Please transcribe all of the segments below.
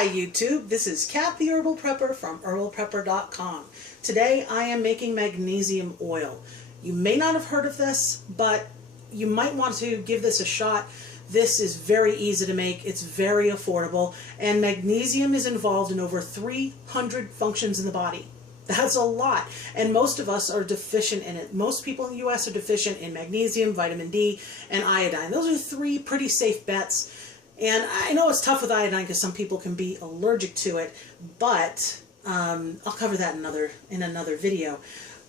Hi YouTube, this is Kat the Herbal Prepper from herbalprepper.com. Today I am making magnesium oil. You may not have heard of this, but you might want to give this a shot. This is very easy to make, it's very affordable, and magnesium is involved in over 300 functions in the body. That's a lot, and most of us are deficient in it. Most people in the US are deficient in magnesium, vitamin D, and iodine. Those are three pretty safe bets. And I know it's tough with iodine because some people can be allergic to it, but I'll cover that in another video.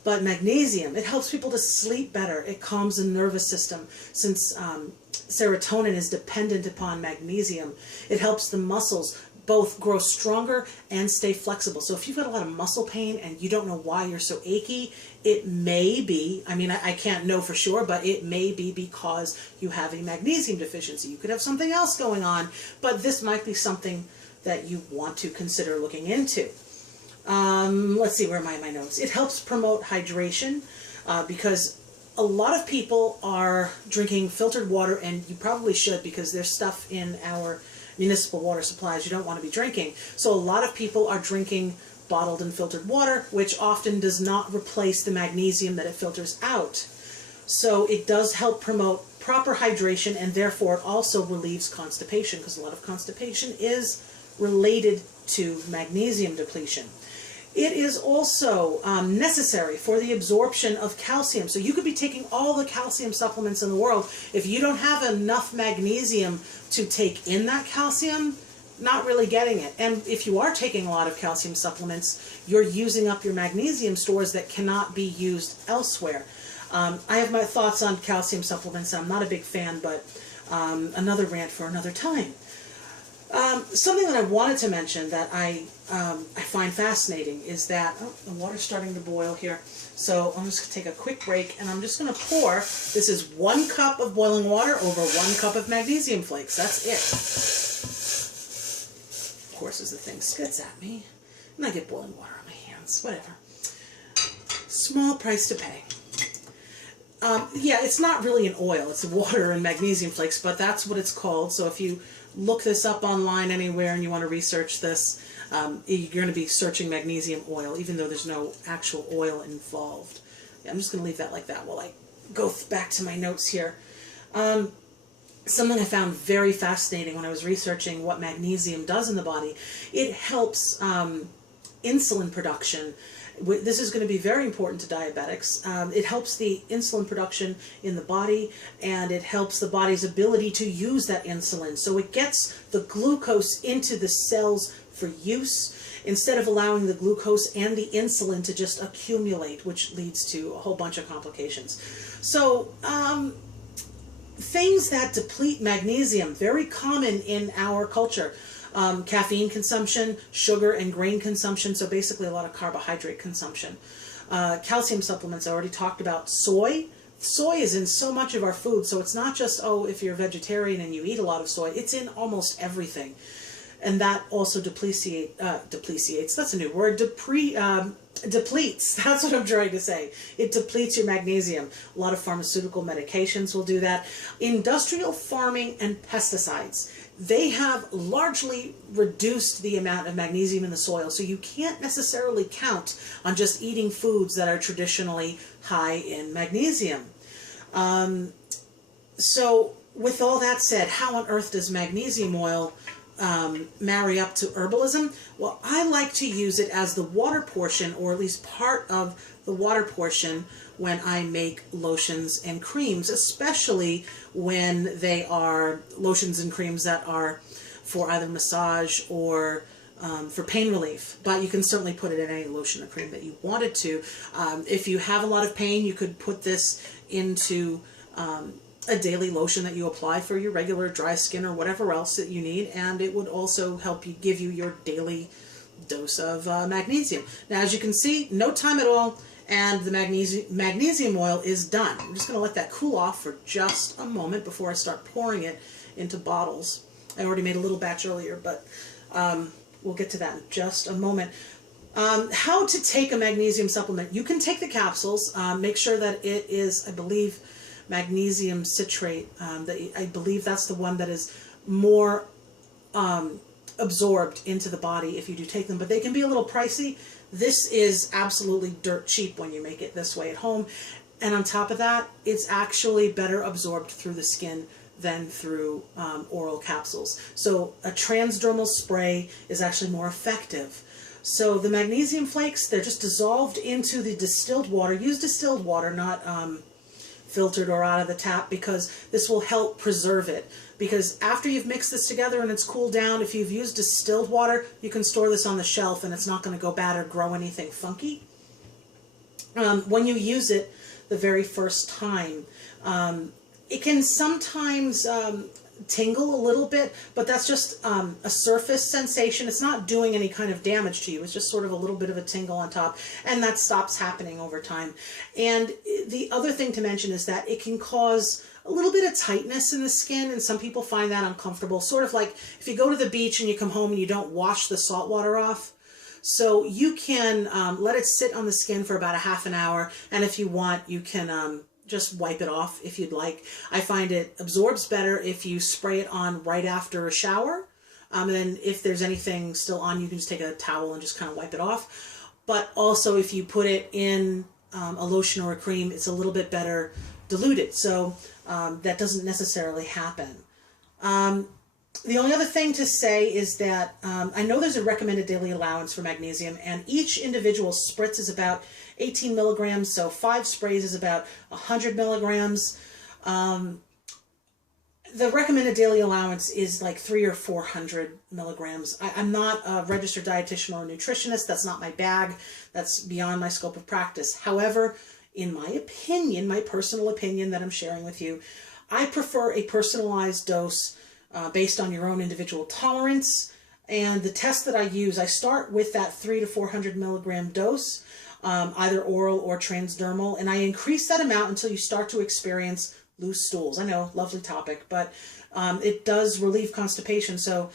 But magnesium, it helps people to sleep better. It calms the nervous system since serotonin is dependent upon magnesium. It helps the muscles both grow stronger and stay flexible. So if you've got a lot of muscle pain and you don't know why you're so achy, it may be, I mean, I can't know for sure, but it may be because you have a magnesium deficiency. You could have something else going on, but this might be something that you want to consider looking into. Let's see, where am I in my notes? It helps promote hydration because a lot of people are drinking filtered water, and you probably should because there's stuff in our municipal water supplies you don't want to be drinking. So a lot of people are drinking bottled and filtered water, which often does not replace the magnesium that it filters out. So it does help promote proper hydration, and therefore it also relieves constipation, because a lot of constipation is related to magnesium depletion. It is also necessary for the absorption of calcium. So you could be taking all the calcium supplements in the world. If you don't have enough magnesium to take in that calcium, not really getting it. And if you are taking a lot of calcium supplements, you're using up your magnesium stores that cannot be used elsewhere. I have my thoughts on calcium supplements. I'm not a big fan, but another rant for another time. Something that I wanted to mention that I find fascinating is that, oh, the water's starting to boil here, so I'm just going to take a quick break, and I'm just going to pour, this is 1 cup of boiling water over 1 cup of magnesium flakes. That's it. Of course, as the thing spits at me, and I get boiling water on my hands, whatever. Small price to pay. Yeah, it's not really an oil, it's water and magnesium flakes, but that's what it's called. So if you look this up online anywhere and you want to research this, you're going to be searching magnesium oil, even though there's no actual oil involved. Yeah, I'm just going to leave that like that while I go back to my notes here. Something I found very fascinating when I was researching what magnesium does in the body, it helps insulin production. This is going to be very important to diabetics. It helps the insulin production in the body, and it helps the body's ability to use that insulin. So it gets the glucose into the cells for use, instead of allowing the glucose and the insulin to just accumulate, which leads to a whole bunch of complications. So things that deplete magnesium, very common in our culture. Caffeine consumption, sugar and grain consumption, so basically a lot of carbohydrate consumption. Calcium supplements, I already talked about. Soy. Soy is in so much of our food, so it's not just, oh, if you're a vegetarian and you eat a lot of soy, it's in almost everything. And that also depletes, that's a new word, depletes, that's what I'm trying to say. It depletes your magnesium. A lot of pharmaceutical medications will do that. Industrial farming and pesticides, they have largely reduced the amount of magnesium in the soil, so you can't necessarily count on just eating foods that are traditionally high in magnesium. So with all that said, how on earth does magnesium oil marry up to herbalism? Well, I like to use it as the water portion, or at least part of the water portion, when I make lotions and creams, especially when they are lotions and creams that are for either massage or for pain relief. But you can certainly put it in any lotion or cream that you wanted to. If you have a lot of pain, you could put this into a daily lotion that you apply for your regular dry skin or whatever else that you need, and it would also help you give you your daily dose of magnesium. Now, as you can see, no time at all, and the magnesium oil is done. I'm just going to let that cool off for just a moment before I start pouring it into bottles. I already made a little batch earlier, but we'll get to that in just a moment. How to take a magnesium supplement. You can take the capsules. Make sure that it is, I believe, magnesium citrate. I believe that's the one that is more absorbed into the body if you do take them, but they can be a little pricey. This is absolutely dirt cheap when you make it this way at home. And on top of that, it's actually better absorbed through the skin than through oral capsules. So a transdermal spray is actually more effective. So the magnesium flakes, they're just dissolved into the distilled water. Use distilled water, not filtered or out of the tap, because this will help preserve it. Because after you've mixed this together and it's cooled down, if you've used distilled water, you can store this on the shelf and it's not going to go bad or grow anything funky. When you use it the very first time, it can sometimes tingle a little bit, but that's just a surface sensation. It's not doing any kind of damage to you. It's just sort of a little bit of a tingle on top, and that stops happening over time. And the other thing to mention is that it can cause a little bit of tightness in the skin, and some people find that uncomfortable. Sort of like if you go to the beach and you come home and you don't wash the salt water off. So you can let it sit on the skin for about a half an hour, and if you want, you can just wipe it off if you'd like. I find it absorbs better if you spray it on right after a shower. And then if there's anything still on, you can just take a towel and just kind of wipe it off. But also if you put it in a lotion or a cream, it's a little bit better diluted. So that doesn't necessarily happen. The only other thing to say is that I know there's a recommended daily allowance for magnesium, and each individual spritz is about 18 milligrams, so 5 sprays is about 100 milligrams. The recommended daily allowance is like 300 or 400 milligrams. I'm not a registered dietitian or a nutritionist. That's not my bag. That's beyond my scope of practice. However, in my opinion, my personal opinion that I'm sharing with you, I prefer a personalized dose based on your own individual tolerance. And the test that I use, I start with that 300 to 400 milligram dose, either oral or transdermal, and I increase that amount until you start to experience loose stools. I know, lovely topic, but it does relieve constipation, so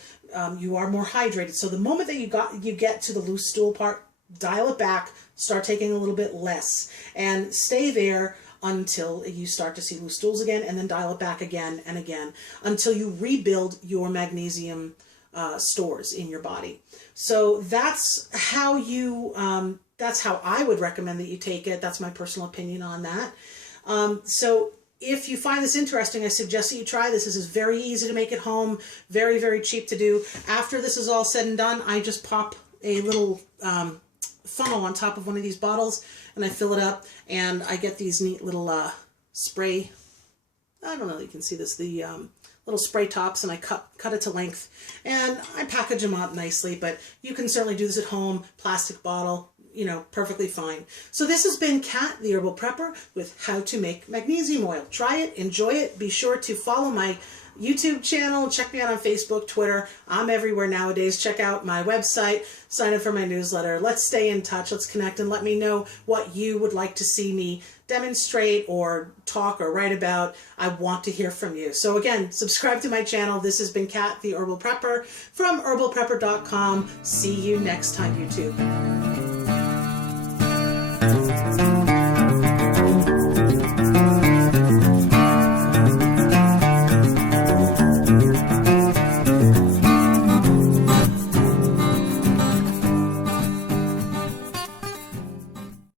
you are more hydrated. So the moment that you get to the loose stool part, dial it back, start taking a little bit less, and stay there until you start to see loose stools again, and then dial it back again and again until you rebuild your magnesium stores in your body. So that's how that's how I would recommend that you take it. That's my personal opinion on that. So if you find this interesting, I suggest that you try this. This is very easy to make at home, very, very cheap to do. After this is all said and done, I just pop a little funnel on top of one of these bottles, and I fill it up, and I get these neat little spray, I don't know if you can see this, the little spray tops, and I cut it to length, and I package them up nicely. But you can certainly do this at home, plastic bottle, you know, perfectly fine. So this has been Kat, the Herbal Prepper, with How to Make Magnesium Oil. Try it, enjoy it. Be sure to follow my YouTube channel. Check me out on Facebook, Twitter. I'm everywhere nowadays. Check out my website. Sign up for my newsletter. Let's stay in touch. Let's connect, and let me know what you would like to see me demonstrate or talk or write about. I want to hear from you. So again, subscribe to my channel. This has been Kat, the Herbal Prepper from herbalprepper.com. See you next time, YouTube.